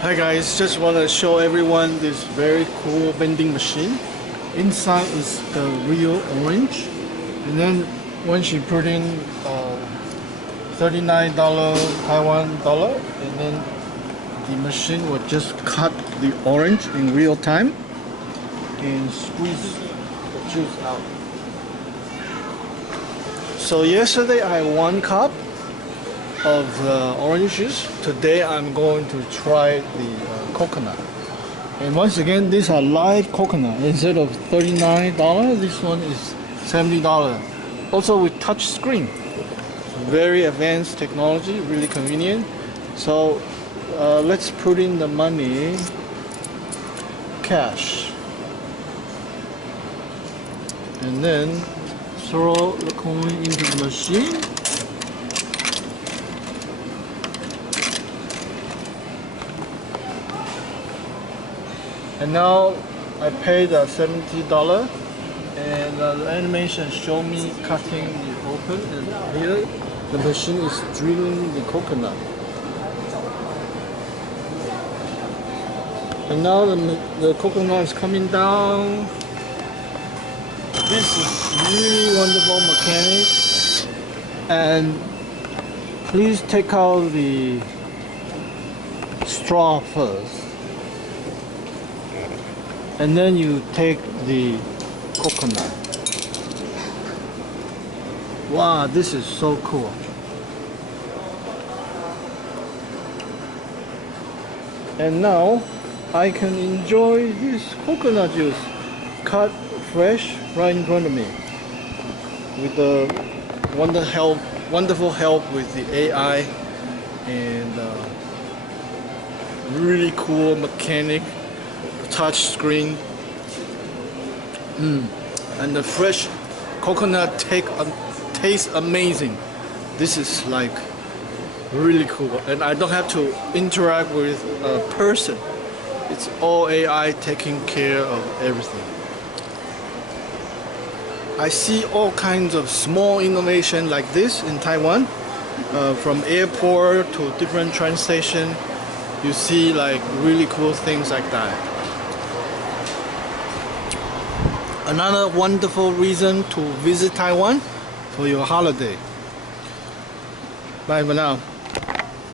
Hi guys, just want to show everyone this very cool vending machine. Inside is the real orange, and then once you put in $39 Taiwan dollar, and then the machine will just cut the orange in real time and squeeze the juice out. So yesterday I had 1 cup of orange juice. Today I'm going to try the coconut. And once again, these are live coconut. Instead of $39, this one is $70. Also with touch screen. Very advanced technology, really convenient. So let's put in the money, cash, and then throw the coin into the machine. And now I paid $70, and the animation showed me cutting it open, and here the machine is drilling the coconut. And now the coconut is coming down. This is really wonderful mechanics. And please take out the straw first. And then you take the coconut. Wow, this is so cool. And now I can enjoy this coconut juice cut fresh right in front of me with the wonderful help with the AI and really cool mechanic touch screen, and the fresh coconut tastes amazing. This is like really cool, and I don't have to interact with a person. It's all AI taking care of everything. I see all kinds of small innovation like this in Taiwan, from airport to different train station. You see like really cool things like that. Another wonderful reason to visit Taiwan for your holiday. Bye for now.